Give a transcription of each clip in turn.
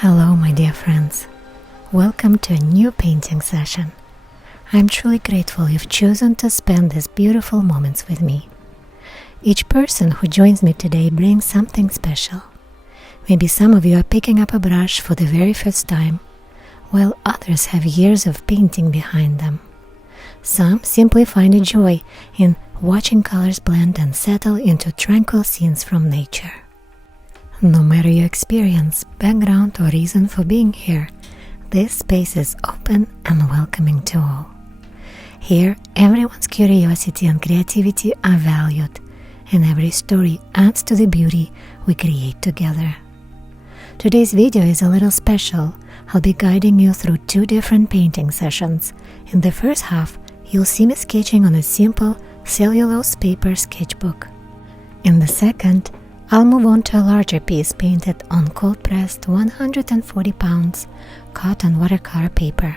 Hello, my dear friends. Welcome to a new painting session. I'm truly grateful you've chosen to spend these beautiful moments with me. Each person who joins me today brings something special. Maybe some of you are picking up a brush for the very first time, while others have years of painting behind them. Some simply find a joy in watching colors blend and settle into tranquil scenes from nature. No matter your experience, background, or reason for being here, this space is open and welcoming to all. Here, everyone's curiosity and creativity are valued, and every story adds to the beauty we create together. Today's video is a little special. I'll be guiding you through two different painting sessions. In the first half, you'll see me sketching on a simple cellulose paper sketchbook. In the second, I'll move on to a larger piece painted on cold-pressed 140 pounds cotton watercolor paper.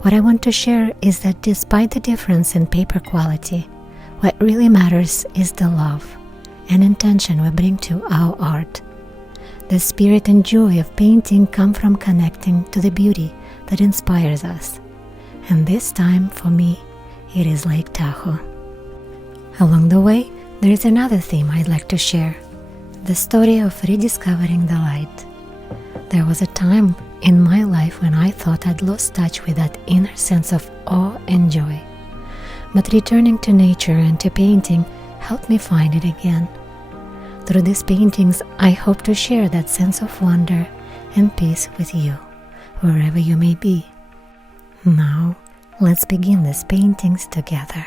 What I want to share is that despite the difference in paper quality, what really matters is the love and intention we bring to our art. The spirit and joy of painting come from connecting to the beauty that inspires us. And this time, for me, it is Lake Tahoe. Along the way, there is another theme I'd like to share. The story of rediscovering the light. There was a time in my life when I thought I'd lost touch with that inner sense of awe and joy. But returning to nature and to painting helped me find it again. Through these paintings, I hope to share that sense of wonder and peace with you, wherever you may be. Now, let's begin these paintings together.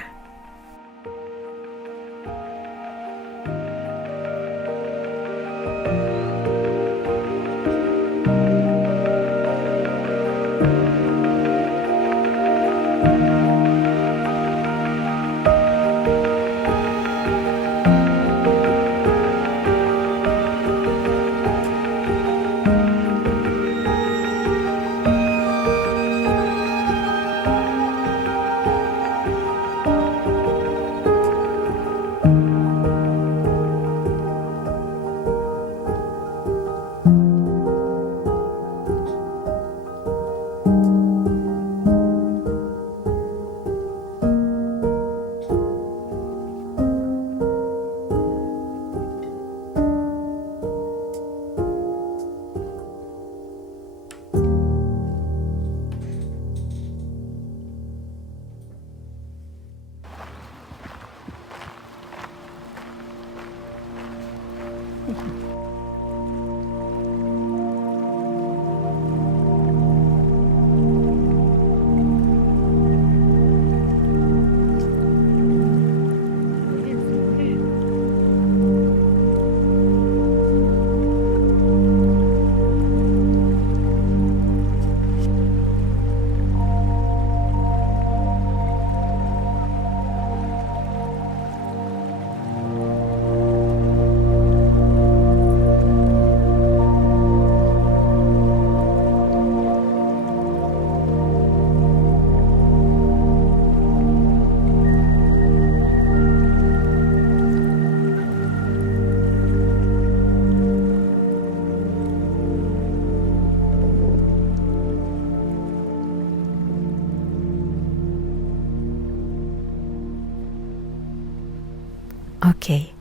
Okay,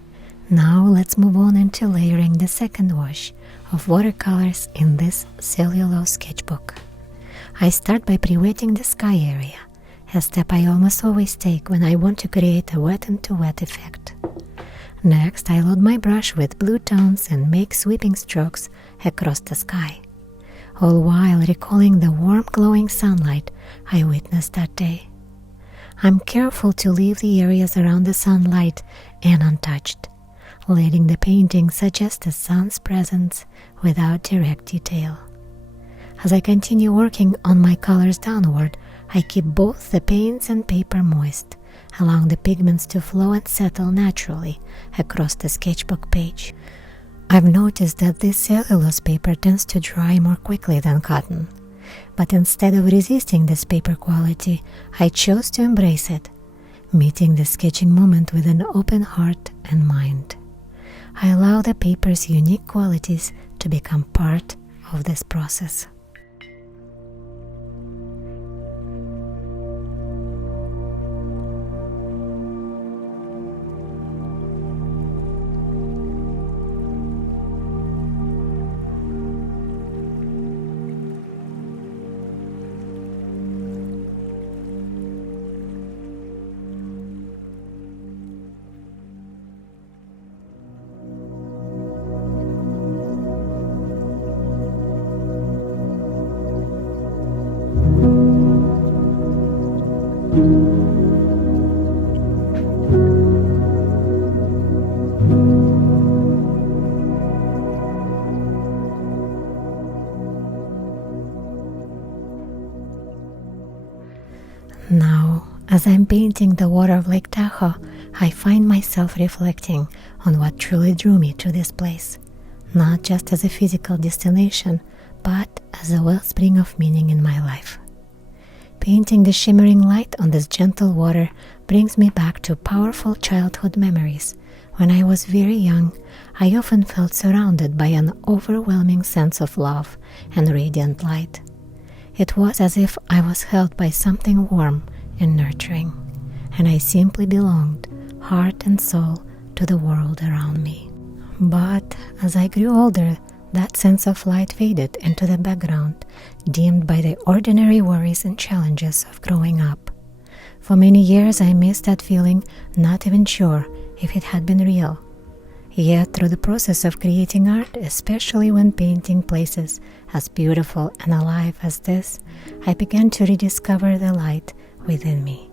now let's move on into layering the second wash of watercolors in this cellulose sketchbook. I start by pre-wetting the sky area, a step I almost always take when I want to create a wet into wet effect. Next, I load my brush with blue tones and make sweeping strokes across the sky, all while recalling the warm glowing sunlight I witnessed that day. I'm careful to leave the areas around the sunlight and untouched, letting the painting suggest the sun's presence without direct detail. As I continue working on my colors downward, I keep both the paints and paper moist, allowing the pigments to flow and settle naturally across the sketchbook page. I've noticed that this cellulose paper tends to dry more quickly than cotton, but instead of resisting this paper quality, I chose to embrace it, meeting the sketching moment with an open heart and mind. I allow the paper's unique qualities to become part of this process. Now, as I'm painting the water of Lake Tahoe, I find myself reflecting on what truly drew me to this place, not just as a physical destination, but as a wellspring of meaning in my life. Painting the shimmering light on this gentle water brings me back to powerful childhood memories. When I was very young, I often felt surrounded by an overwhelming sense of love and radiant light. It was as if I was held by something warm and nurturing, and I simply belonged, heart and soul, to the world around me. But as I grew older, that sense of light faded into the background, dimmed by the ordinary worries and challenges of growing up. For many years I missed that feeling, not even sure if it had been real. Yet through the process of creating art, especially when painting places as beautiful and alive as this, I began to rediscover the light within me.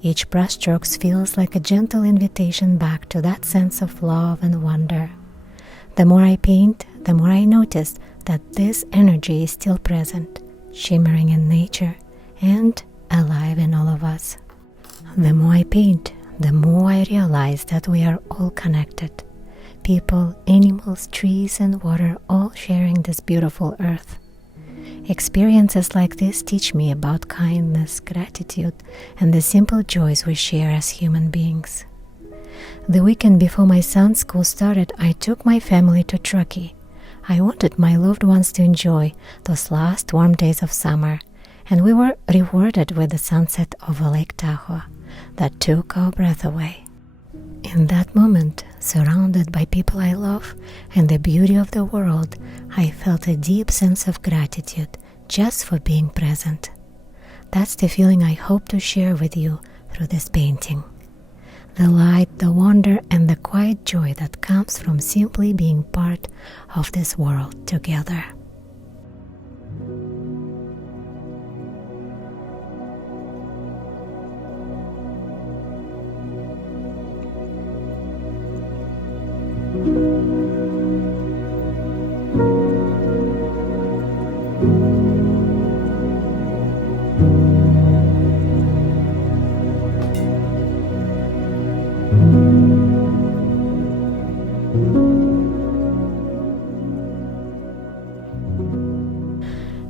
Each brushstroke feels like a gentle invitation back to that sense of love and wonder. The more I paint, the more I notice that this energy is still present, shimmering in nature and alive in all of us. The more I paint, the more I realize that we are all connected. People, animals, trees, and water all sharing this beautiful earth. Experiences like this teach me about kindness, gratitude, and the simple joys we share as human beings. The weekend before my son's school started, I took my family to Truckee. I wanted my loved ones to enjoy those last warm days of summer, and we were rewarded with the sunset over Lake Tahoe that took our breath away. In that moment, surrounded by people I love and the beauty of the world, I felt a deep sense of gratitude just for being present. That's the feeling I hope to share with you through this painting. The light, the wonder, and the quiet joy that comes from simply being part of this world together.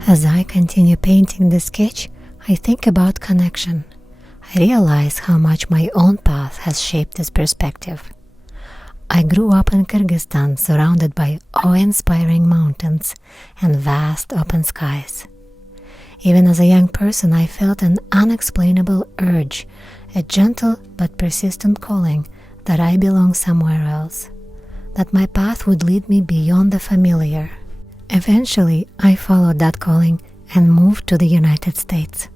As I continue painting the sketch, I think about connection. I realize how much my own path has shaped this perspective. I grew up in Kyrgyzstan, surrounded by awe-inspiring mountains and vast open skies. Even as a young person, I felt an unexplainable urge, a gentle but persistent calling that I belong somewhere else, that my path would lead me beyond the familiar. Eventually, I followed that calling and moved to the United States.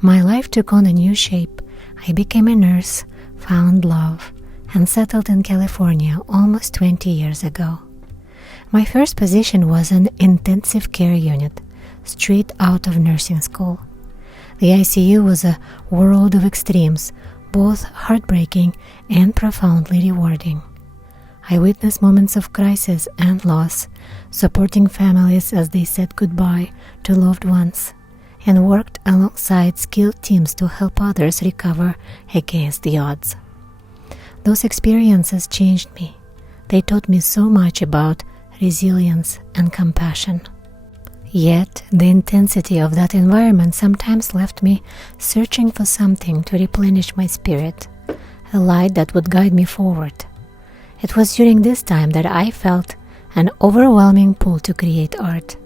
My life took on a new shape. I became a nurse, found love, and settled in California almost 20 years ago. My first position was an intensive care unit, straight out of nursing school. The ICU was a world of extremes, both heartbreaking and profoundly rewarding. I witnessed moments of crisis and loss, supporting families as they said goodbye to loved ones, and worked alongside skilled teams to help others recover against the odds. Those experiences changed me. They taught me so much about resilience and compassion. Yet, the intensity of that environment sometimes left me searching for something to replenish my spirit, a light that would guide me forward. It was during this time that I felt an overwhelming pull to create art.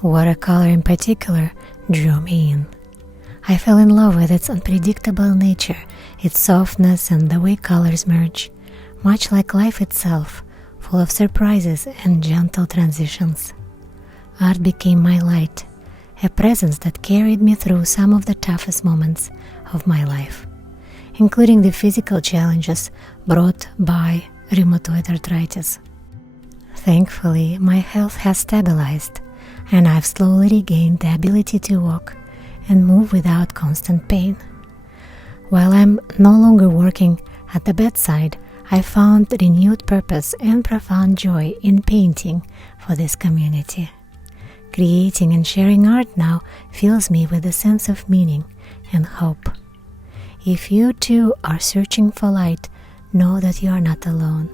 Watercolor in particular drew me in. I fell in love with its unpredictable nature, its softness and the way colors merge, much like life itself, full of surprises and gentle transitions. Art became my light, a presence that carried me through some of the toughest moments of my life, including the physical challenges brought by rheumatoid arthritis. Thankfully, my health has stabilized, and I've slowly regained the ability to walk and move without constant pain. While I'm no longer working at the bedside, I found renewed purpose and profound joy in painting for this community. Creating and sharing art now fills me with a sense of meaning and hope. If you too are searching for light, know that you are not alone.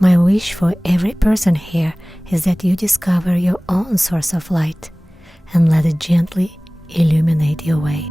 My wish for every person here is that you discover your own source of light and let it gently illuminate your way.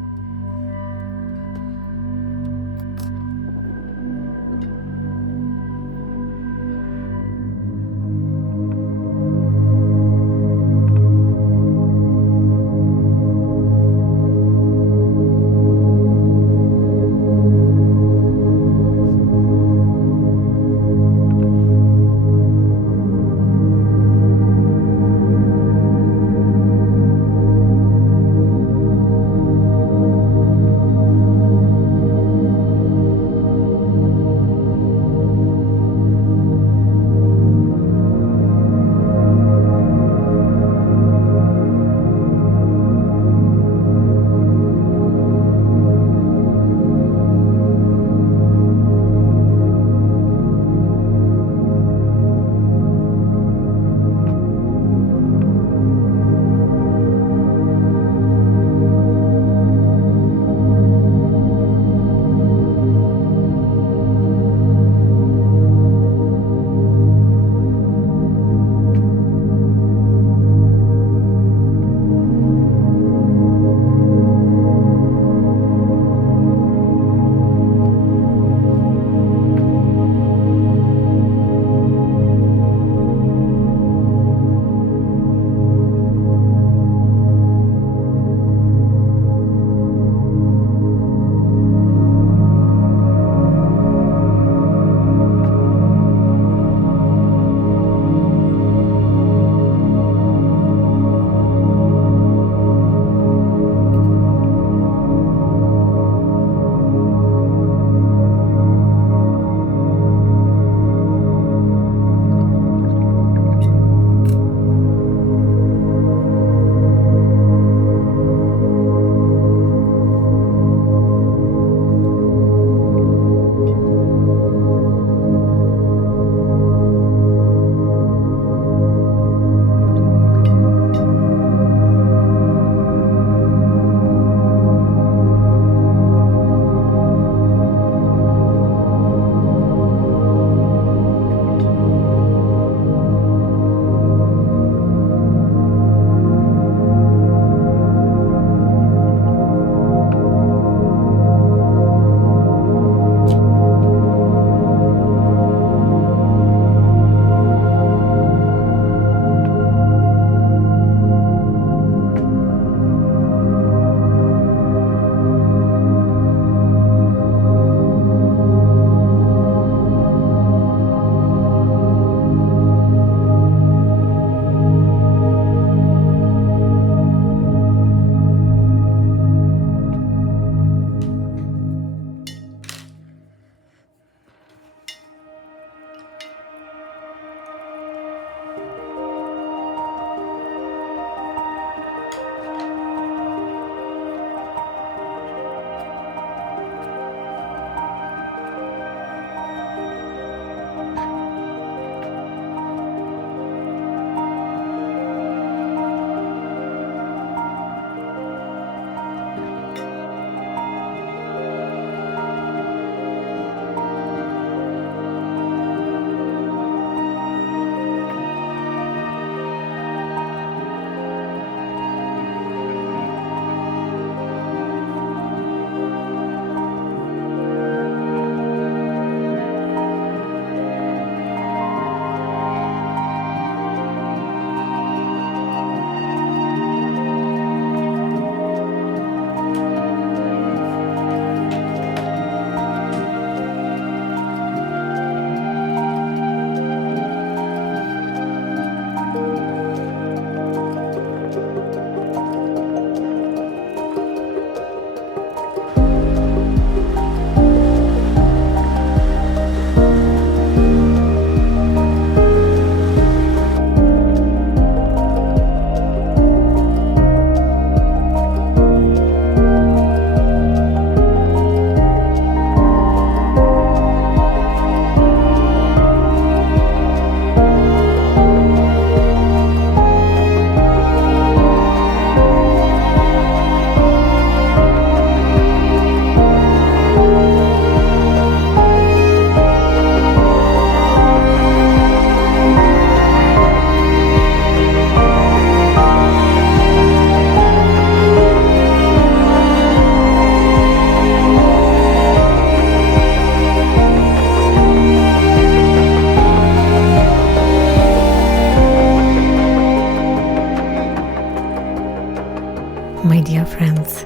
My dear friends,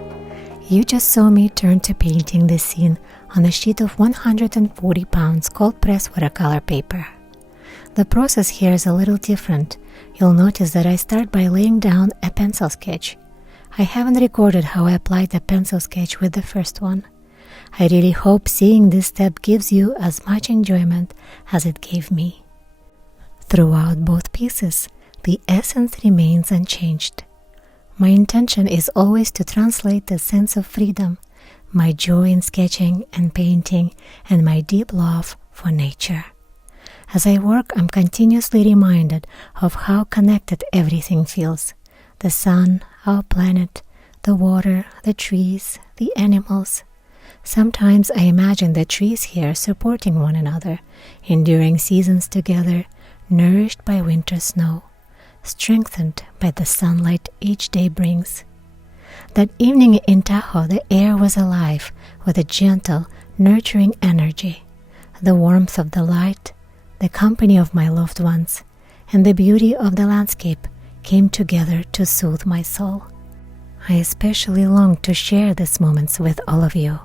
you just saw me turn to painting this scene on a sheet of 140 pounds cold press watercolor paper. The process here is a little different. You'll notice that I start by laying down a pencil sketch. I haven't recorded how I applied the pencil sketch with the first one. I really hope seeing this step gives you as much enjoyment as it gave me. Throughout both pieces, the essence remains unchanged. My intention is always to translate the sense of freedom, my joy in sketching and painting, and my deep love for nature. As I work, I'm continuously reminded of how connected everything feels. The sun, our planet, the water, the trees, the animals. Sometimes I imagine the trees here supporting one another, enduring seasons together, nourished by winter snow, strengthened by the sunlight each day brings. That evening in Tahoe, the air was alive with a gentle, nurturing energy. The warmth of the light, the company of my loved ones, and the beauty of the landscape came together to soothe my soul. I especially long to share these moments with all of you,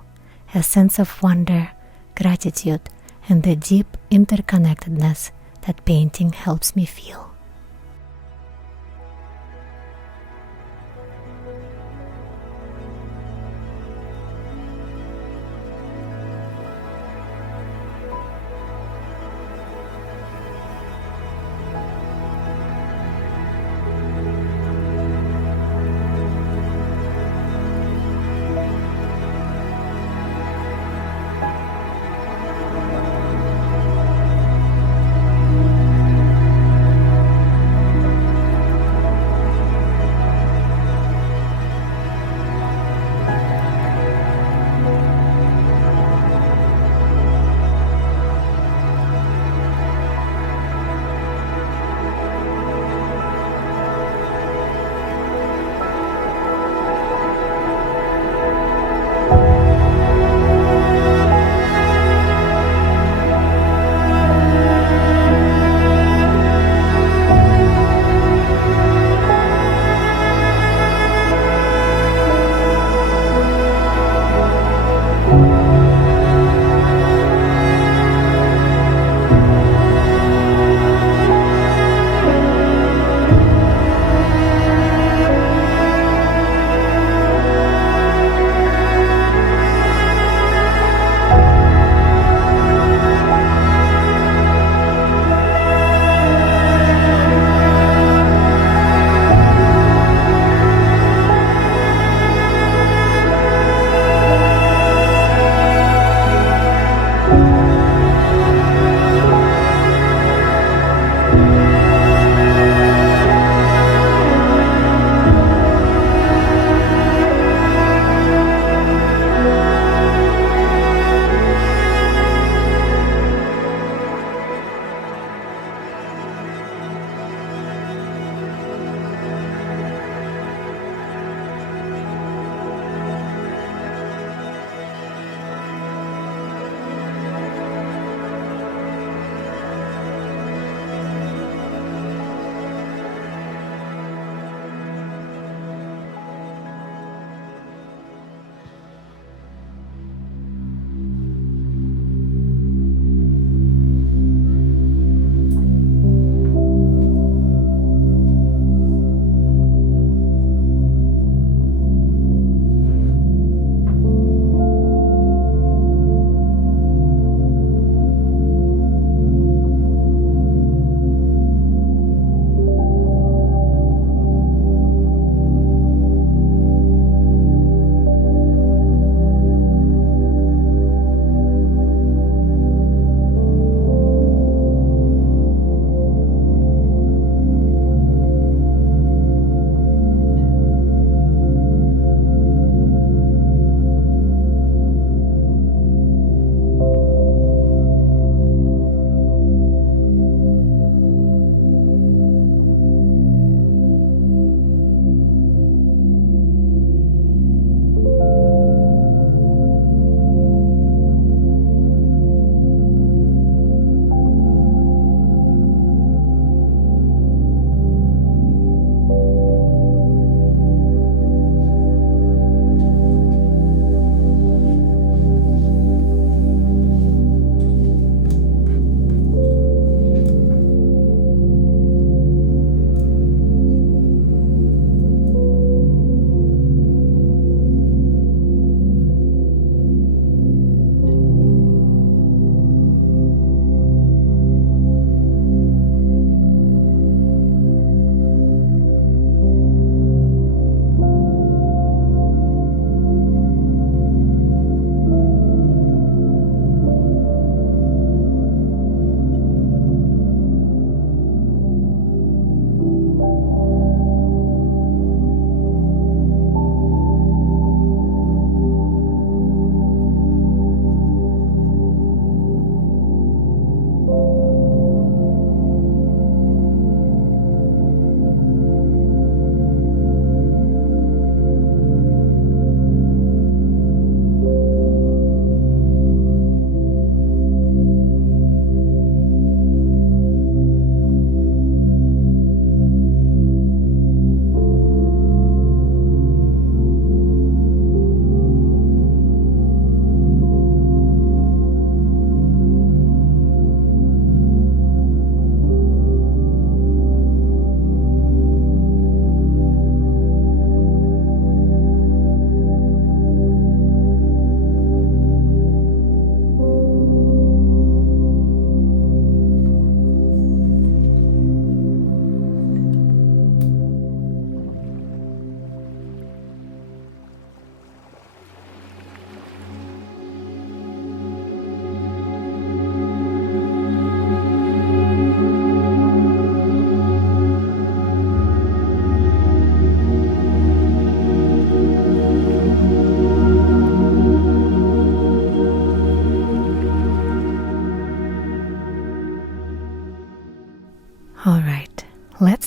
a sense of wonder, gratitude, and the deep interconnectedness that painting helps me feel.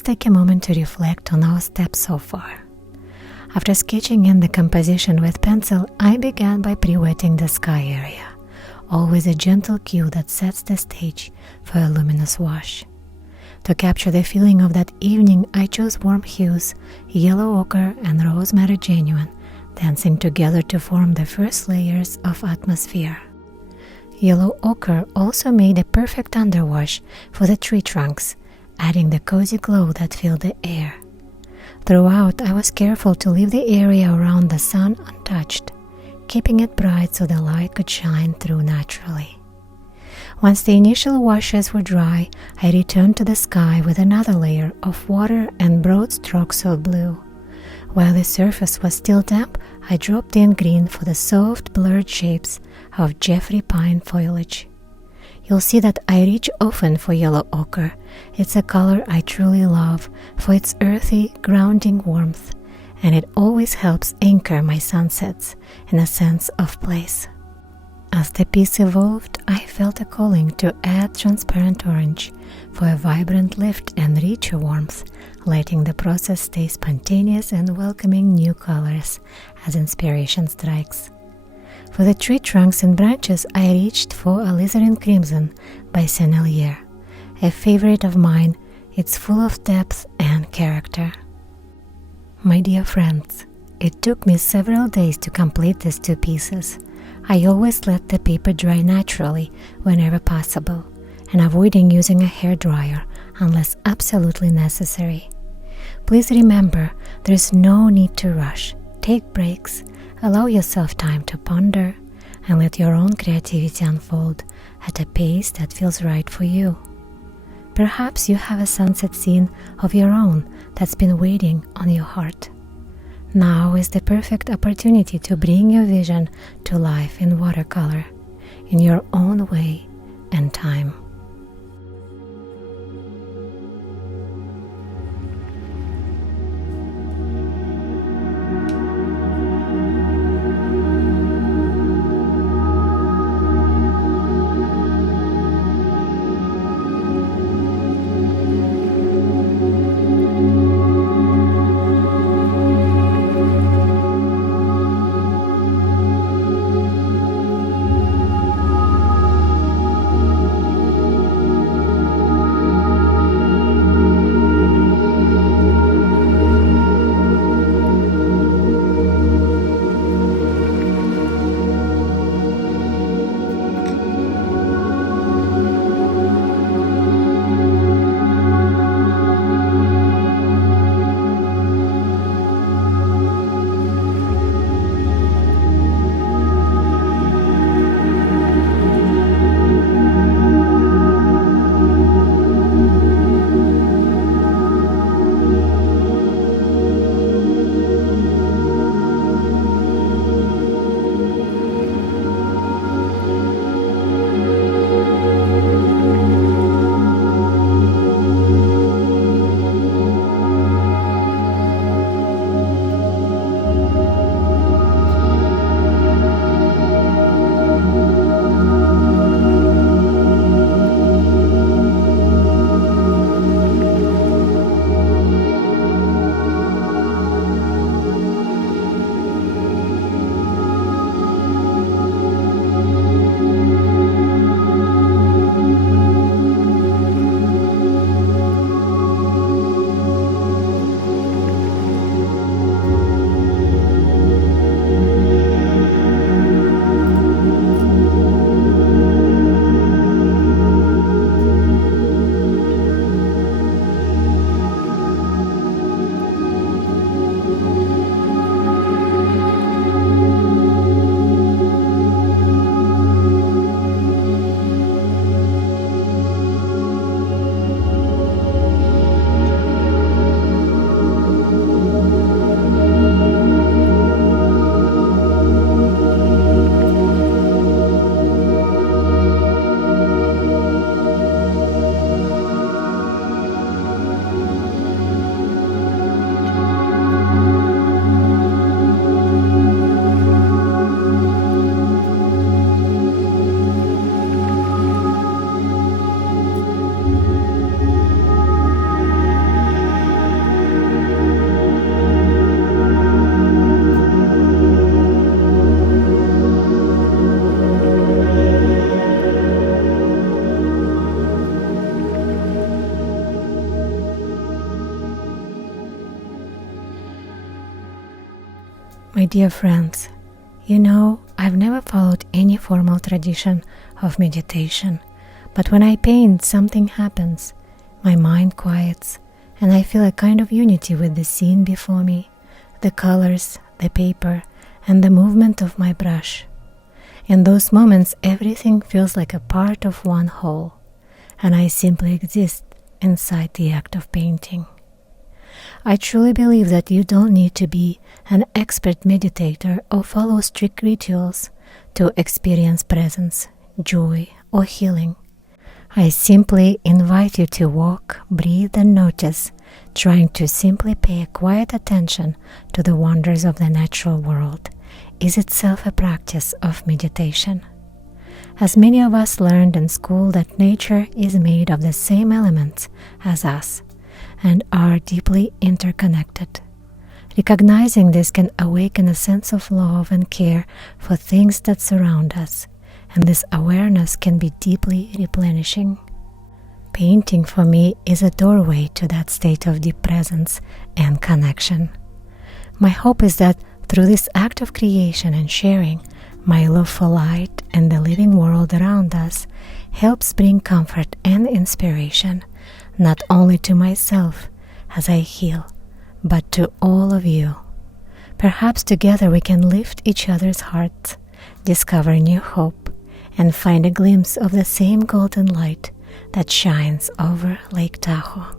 take a moment to reflect on our steps so far. After sketching in the composition with pencil, I began by pre-wetting the sky area, always a gentle cue that sets the stage for a luminous wash. To capture the feeling of that evening, I chose warm hues, yellow ochre and rosemary genuine, dancing together to form the first layers of atmosphere. Yellow ochre also made a perfect underwash for the tree trunks, adding the cozy glow that filled the air. Throughout, I was careful to leave the area around the sun untouched, keeping it bright so the light could shine through naturally. Once the initial washes were dry, I returned to the sky with another layer of water and broad strokes of blue. While the surface was still damp, I dropped in green for the soft, blurred shapes of Jeffrey pine foliage. You'll see that I reach often for yellow ochre. It's a color I truly love for its earthy, grounding warmth, and it always helps anchor my sunsets in a sense of place. As the piece evolved, I felt a calling to add transparent orange for a vibrant lift and richer warmth, letting the process stay spontaneous and welcoming new colors as inspiration strikes. For the tree trunks and branches, I reached for Alizarin Crimson by Sennelier, a favorite of mine. It's full of depth and character. My dear friends, it took me several days to complete these two pieces. I always let the paper dry naturally whenever possible, and avoiding using a hairdryer unless absolutely necessary. Please remember, there is no need to rush. Take breaks, allow yourself time to ponder, and let your own creativity unfold at a pace that feels right for you. Perhaps you have a sunset scene of your own that's been waiting on your heart. Now is the perfect opportunity to bring your vision to life in watercolor, in your own way and time. My dear friends, you know, I've never followed any formal tradition of meditation, but when I paint, something happens. My mind quiets, and I feel a kind of unity with the scene before me, the colors, the paper, and the movement of my brush. In those moments, everything feels like a part of one whole, and I simply exist inside the act of painting. I truly believe that you don't need to be an expert meditator or follow strict rituals to experience presence, joy, or healing. I simply invite you to walk, breathe, and notice, trying to simply pay a quiet attention to the wonders of the natural world is itself a practice of meditation. As many of us learned in school that nature is made of the same elements as us and are deeply interconnected. Recognizing this can awaken a sense of love and care for things that surround us, and this awareness can be deeply replenishing. Painting for me is a doorway to that state of deep presence and connection. My hope is that through this act of creation and sharing, my love for light and the living world around us helps bring comfort and inspiration, not only to myself as I heal, but to all of you. Perhaps together we can lift each other's hearts, discover new hope, and find a glimpse of the same golden light that shines over Lake Tahoe.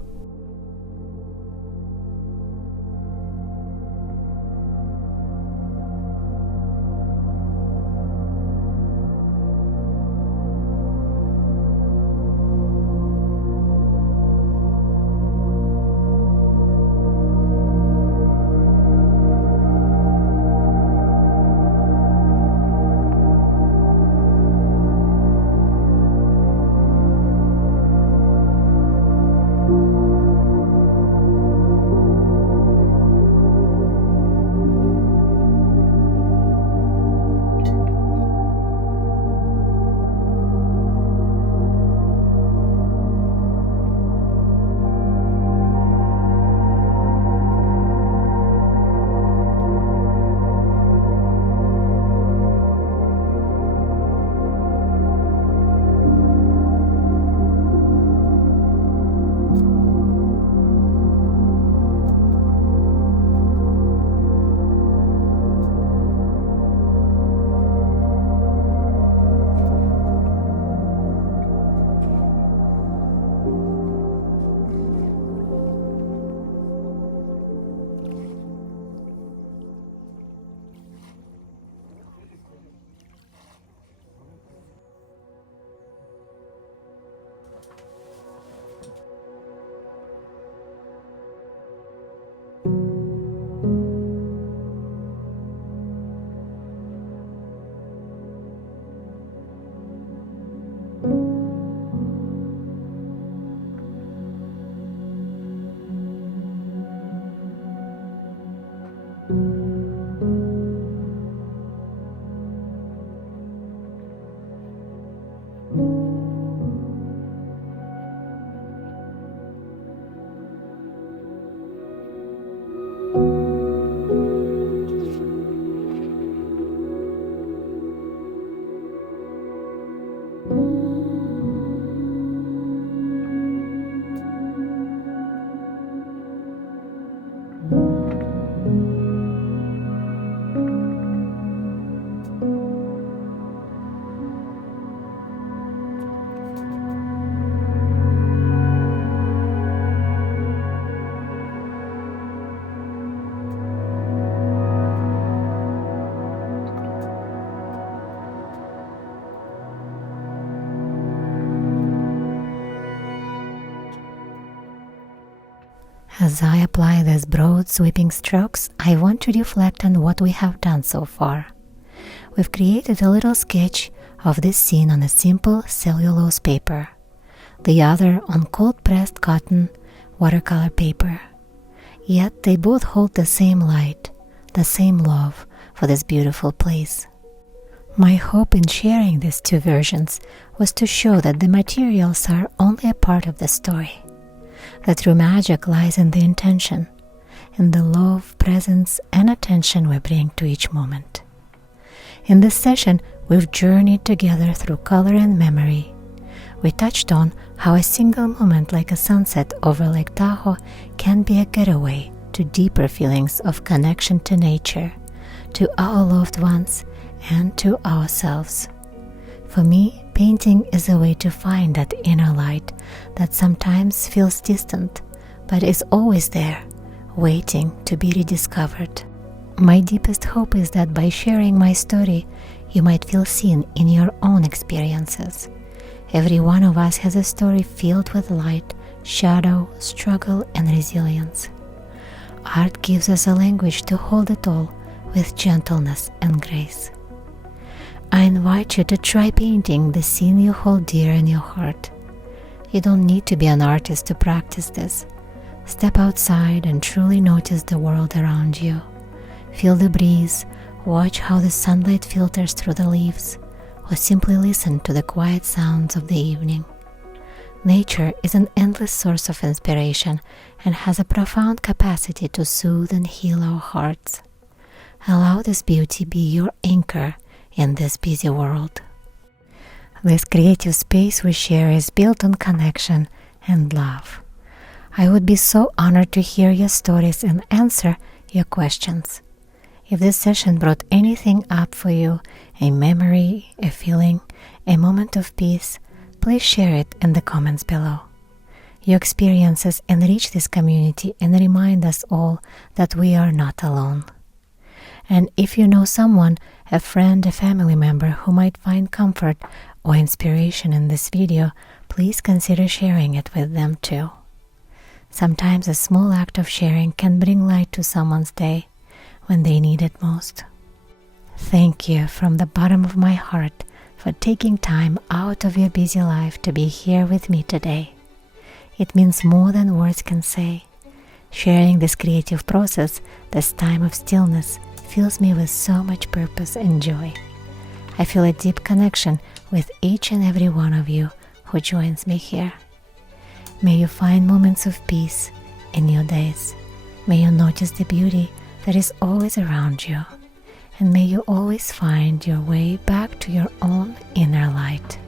As I apply these broad sweeping strokes, I want to reflect on what we have done so far. We've created a little sketch of this scene on a simple cellulose paper, the other on cold-pressed cotton watercolor paper. Yet they both hold the same light, the same love for this beautiful place. My hope in sharing these two versions was to show that the materials are only a part of the story. The true magic lies in the intention, in the love, presence, and attention we bring to each moment. In this session, we've journeyed together through color and memory. We touched on how a single moment like a sunset over Lake Tahoe can be a getaway to deeper feelings of connection to nature, to our loved ones, and to ourselves. For me, painting is a way to find that inner light that sometimes feels distant, but is always there, waiting to be rediscovered. My deepest hope is that by sharing my story, you might feel seen in your own experiences. Every one of us has a story filled with light, shadow, struggle, and resilience. Art gives us a language to hold it all with gentleness and grace. I invite you to try painting the scene you hold dear in your heart. You don't need to be an artist to practice this. Step outside and truly notice the world around you. Feel the breeze, watch how the sunlight filters through the leaves, or simply listen to the quiet sounds of the evening. Nature is an endless source of inspiration and has a profound capacity to soothe and heal our hearts. Allow this beauty be your anchor in this busy world. This creative space we share is built on connection and love. I would be so honored to hear your stories and answer your questions. If this session brought anything up for you, a memory, a feeling, a moment of peace, please share it in the comments below. Your experiences enrich this community and remind us all that we are not alone. And if you know someone, a friend, a family member who might find comfort or inspiration in this video, please consider sharing it with them too. Sometimes a small act of sharing can bring light to someone's day when they need it most. Thank you from the bottom of my heart for taking time out of your busy life to be here with me today. It means more than words can say. Sharing this creative process, this time of stillness, fills me with so much purpose and joy. I feel a deep connection with each and every one of you who joins me here. May you find moments of peace in your days. May you notice the beauty that is always around you. And may you always find your way back to your own inner light.